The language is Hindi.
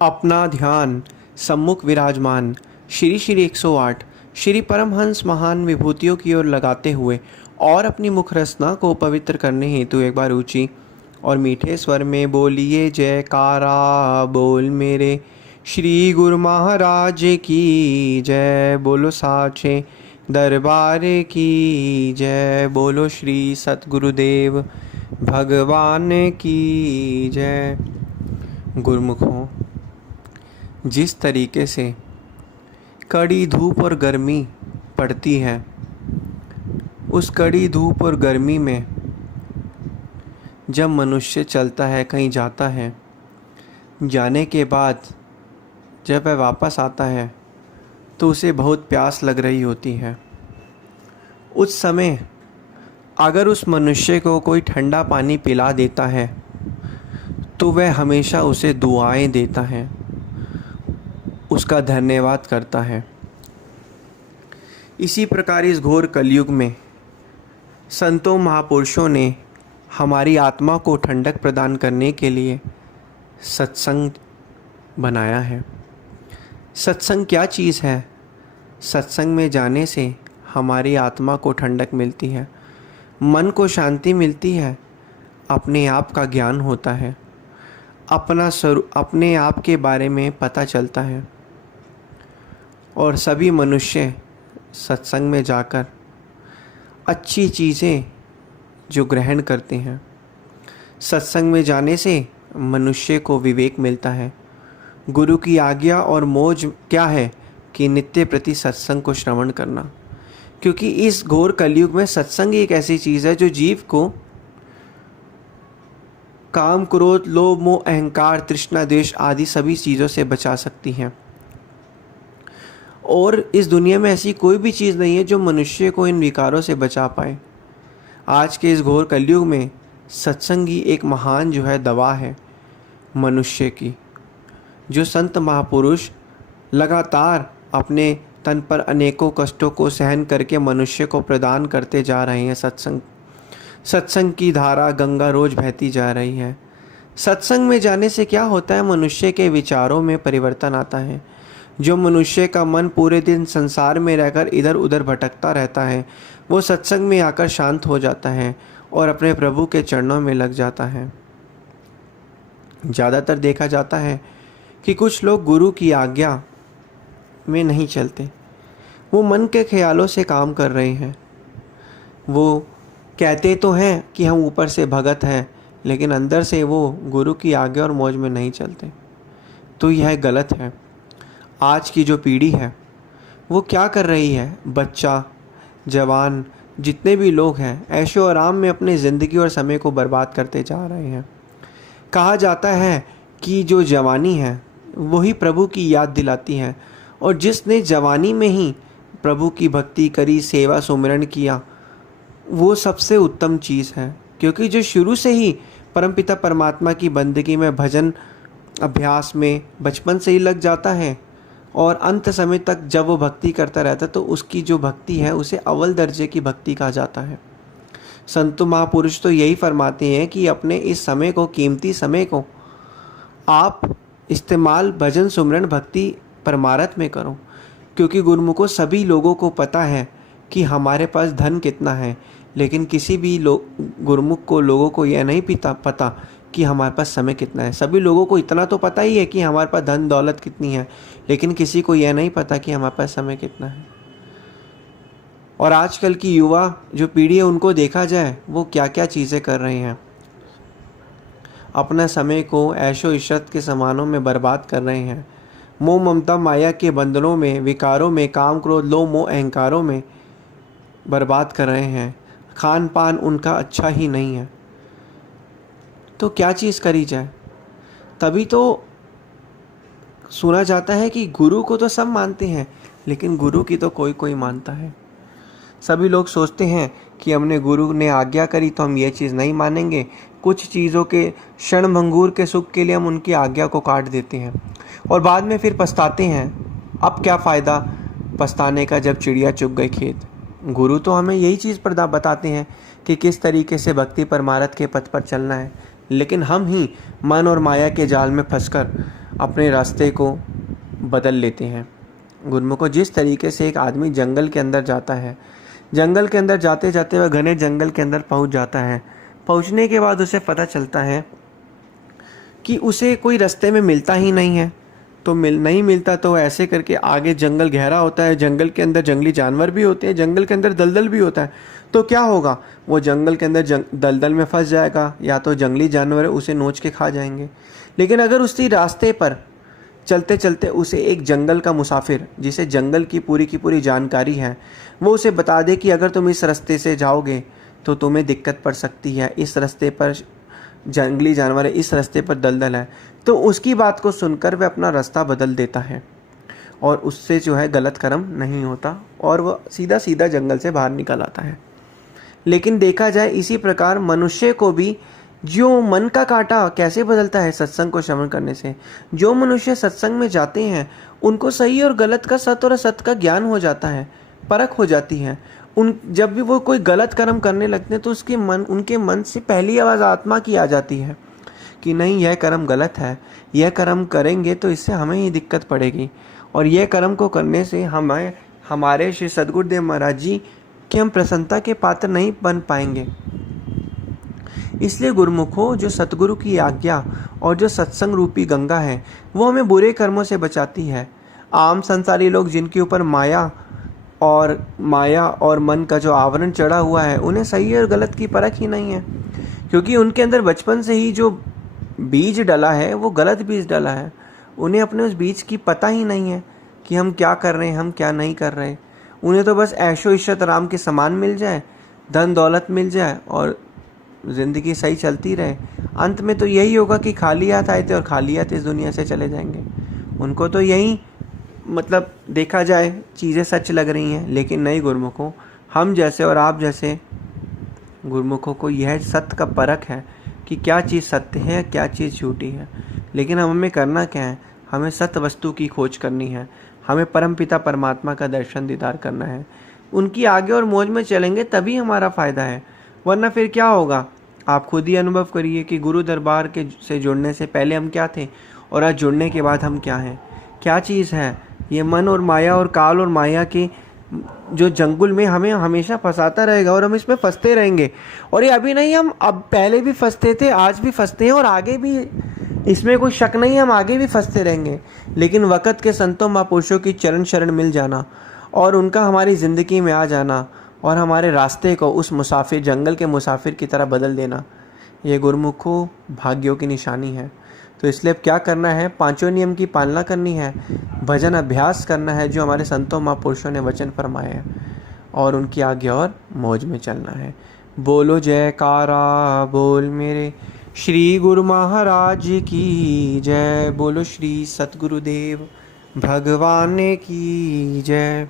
अपना ध्यान सम्मुख विराजमान श्री श्री 108 श्री परमहंस महान विभूतियों की ओर लगाते हुए और अपनी मुख रसना को पवित्र करने हेतु एक बार ऊंची और मीठे स्वर में बोलिए जयकारा बोल मेरे श्री गुरु महाराज की जय। बोलो साचे दरबार की जय। बोलो श्री सतगुरुदेव भगवान की जय। गुरुमुखों, जिस तरीके से कड़ी धूप और गर्मी पड़ती है, उस कड़ी धूप और गर्मी में जब मनुष्य चलता है, कहीं जाता है, जाने के बाद जब वह वापस आता है तो उसे बहुत प्यास लग रही होती है। उस समय अगर उस मनुष्य को कोई ठंडा पानी पिला देता है तो वह हमेशा उसे दुआएं देता है, उसका धन्यवाद करता है। इसी प्रकार इस घोर कलयुग में संतों महापुरुषों ने हमारी आत्मा को ठंडक प्रदान करने के लिए सत्संग बनाया है। सत्संग क्या चीज़ है? सत्संग में जाने से हमारी आत्मा को ठंडक मिलती है, मन को शांति मिलती है, अपने आप का ज्ञान होता है, अपने आप के बारे में पता चलता है। और सभी मनुष्य सत्संग में जाकर अच्छी चीज़ें जो ग्रहण करते हैं। सत्संग में जाने से मनुष्य को विवेक मिलता है। गुरु की आज्ञा और मौज क्या है कि नित्य प्रति सत्संग को श्रवण करना, क्योंकि इस घोर कलयुग में सत्संग एक ऐसी चीज़ है जो जीव को काम, क्रोध, लोभ, मोह, अहंकार, तृष्णा, द्वेष आदि सभी चीज़ों से बचा सकती है। और इस दुनिया में ऐसी कोई भी चीज़ नहीं है जो मनुष्य को इन विकारों से बचा पाए। आज के इस घोर कलयुग में सत्संग ही एक महान जो है दवा है मनुष्य की। जो संत महापुरुष लगातार अपने तन पर अनेकों कष्टों को सहन करके मनुष्य को प्रदान करते जा रहे हैं। सत्संग की धारा गंगा रोज बहती जा रही है। सत्संग में जाने से क्या होता है? मनुष्य के विचारों में परिवर्तन आता है। जो मनुष्य का मन पूरे दिन संसार में रहकर इधर उधर भटकता रहता है, वो सत्संग में आकर शांत हो जाता है और अपने प्रभु के चरणों में लग जाता है। ज़्यादातर देखा जाता है कि कुछ लोग गुरु की आज्ञा में नहीं चलते, वो मन के ख्यालों से काम कर रहे हैं। वो कहते तो हैं कि हम ऊपर से भगत हैं, लेकिन अंदर से वो गुरु की आज्ञा और मौज में नहीं चलते। तो यह गलत है। आज की जो पीढ़ी है वो क्या कर रही है? बच्चा, जवान, जितने भी लोग हैं ऐशो आराम में अपनी ज़िंदगी और समय को बर्बाद करते जा रहे हैं। कहा जाता है कि जो जवानी है वही प्रभु की याद दिलाती है, और जिसने जवानी में ही प्रभु की भक्ति करी, सेवा सुमिरन किया, वो सबसे उत्तम चीज़ है। क्योंकि जो शुरू से ही परमपिता परमात्मा की बंदगी में, भजन अभ्यास में बचपन से ही लग जाता है और अंत समय तक जब वो भक्ति करता रहता है, तो उसकी जो भक्ति है उसे अव्वल दर्जे की भक्ति कहा जाता है। संत महापुरुष तो यही फरमाते हैं कि अपने इस समय को, कीमती समय को आप इस्तेमाल भजन सुमरन भक्ति परमारथ में करो। क्योंकि गुरुमुखों, सभी लोगों को पता है कि हमारे पास धन कितना है, लेकिन किसी भी गुरुमुख को, लोगों को यह नहीं पता कि हमारे पास समय कितना है। सभी लोगों को इतना तो पता ही है कि हमारे पास धन दौलत कितनी है, लेकिन किसी को यह नहीं पता कि हमारे पास समय कितना है। और आजकल की युवा जो पीढ़ी है, उनको देखा जाए वो क्या क्या चीज़ें कर रहे हैं। अपना समय को ऐशो इशरत के सामानों में बर्बाद कर रहे हैं। मोह ममता माया के बंधनों में, विकारों में, काम क्रोध लोभ मोह अहंकारों में बर्बाद कर रहे हैं। खान पान उनका अच्छा ही नहीं है। तो क्या चीज़ करी जाए? तभी तो सुना जाता है कि गुरु को तो सब मानते हैं, लेकिन गुरु की तो कोई कोई मानता है। सभी लोग सोचते हैं कि हमने गुरु ने आज्ञा करी तो हम ये चीज़ नहीं मानेंगे। कुछ चीज़ों के क्षण भंगुर के सुख के लिए हम उनकी आज्ञा को काट देते हैं और बाद में फिर पछताते हैं। अब क्या फ़ायदा पछताने का जब चिड़िया चुग गई खेत। गुरु तो हमें यही चीज़ बताते हैं कि किस तरीके से भक्ति परमारथ के पथ पर चलना है, लेकिन हम ही मन और माया के जाल में फंसकर अपने रास्ते को बदल लेते हैं। गुरुमुखों, जिस तरीके से एक आदमी जंगल के अंदर जाता है, जंगल के अंदर जाते जाते वह घने जंगल के अंदर पहुंच जाता है। पहुंचने के बाद उसे पता चलता है कि उसे कोई रास्ते में मिलता ही नहीं है। तो नहीं मिलता तो ऐसे करके आगे जंगल गहरा होता है, जंगल के अंदर जंगली जानवर भी होते हैं, जंगल के अंदर दलदल भी होता है। तो क्या होगा, वो जंगल के अंदर दलदल में फंस जाएगा, या तो जंगली जानवर उसे नोच के खा जाएंगे। लेकिन अगर उसी रास्ते पर चलते चलते उसे एक जंगल का मुसाफिर, जिसे जंगल की पूरी जानकारी है, वो उसे बता दे कि अगर तुम इस रास्ते से जाओगे तो तुम्हें दिक्कत पड़ सकती है, इस रास्ते पर जंगली जानवर है, इस रास्ते पर दलदल है, तो उसकी बात को सुनकर वह अपना रास्ता बदल देता है और उससे जो है गलत कर्म नहीं होता और वह सीधा सीधा जंगल से बाहर निकल आता है। लेकिन देखा जाए इसी प्रकार मनुष्य को भी जो मन का कांटा कैसे बदलता है सत्संग को श्रवण करने से। जो मनुष्य सत्संग में जाते हैं उनको सही और गलत का, सत्य और असत्य का ज्ञान हो जाता है, परख हो जाती है। जब भी वो कोई गलत कर्म करने लगते हैं तो उनके मन से पहली आवाज़ आत्मा की आ जाती है कि नहीं, यह कर्म गलत है, यह कर्म करेंगे तो इससे हमें ही दिक्कत पड़ेगी और यह कर्म को करने से हमारे श्री सद्गुरुदेव महाराज जी कि हम प्रसन्नता के पात्र नहीं बन पाएंगे। इसलिए गुरुमुखों, जो सतगुरु की आज्ञा और जो सत्संग रूपी गंगा है वो हमें बुरे कर्मों से बचाती है। आम संसारी लोग जिनके ऊपर माया और मन का जो आवरण चढ़ा हुआ है, उन्हें सही और गलत की परख ही नहीं है, क्योंकि उनके अंदर बचपन से ही जो बीज डला है वो गलत बीज डला है। उन्हें अपने उस बीज की पता ही नहीं है कि हम क्या कर रहे हैं, हम क्या नहीं कर रहे। उन्हें तो बस ऐशो इश्शत आराम के सामान मिल जाए, धन दौलत मिल जाए और ज़िंदगी सही चलती रहे। अंत में तो यही होगा कि खाली हाथ आए थे और खाली हाथ इस दुनिया से चले जाएंगे। उनको तो यही मतलब देखा जाए चीज़ें सच लग रही हैं, लेकिन नहीं गुरुमुखों, हम जैसे और आप जैसे गुरुमुखों को यह सत्य का परख है कि क्या चीज़ सत्य है, क्या चीज़ झूठी है। लेकिन हमें करना क्या है, हमें सत्य वस्तु की खोज करनी है, हमें परमपिता परमात्मा का दर्शन दीदार करना है। उनकी आगे और मौज में चलेंगे तभी हमारा फ़ायदा है, वरना फिर क्या होगा। आप खुद ही अनुभव करिए कि गुरु दरबार के से जुड़ने से पहले हम क्या थे और आज जुड़ने के बाद हम क्या हैं। क्या चीज़ है ये मन और माया और काल और माया के जो जंगल में हमें हमेशा फंसाता रहेगा और हम इसमें फंसते रहेंगे। और ये अभी नहीं, हम अब पहले भी फंसते थे, आज भी फंसते हैं और आगे भी, इसमें कोई शक नहीं, हम आगे भी फंसते रहेंगे। लेकिन वक़्त के संतों महापुरुषों की चरण शरण मिल जाना और उनका हमारी ज़िंदगी में आ जाना और हमारे रास्ते को उस मुसाफिर, जंगल के मुसाफिर की तरह बदल देना, ये गुरुमुखों भाग्यों की निशानी है। तो इसलिए अब क्या करना है, पांचों नियम की पालना करनी है, भजन अभ्यास करना है जो हमारे संतों महापुरुषों ने वचन फरमाए हैं, और उनकी आज्ञा और मौज में चलना है। बोलो जयकारा बोल मेरे श्री गुरु महाराज की जय। बोलो श्री सतगुरुदेव भगवान की जय।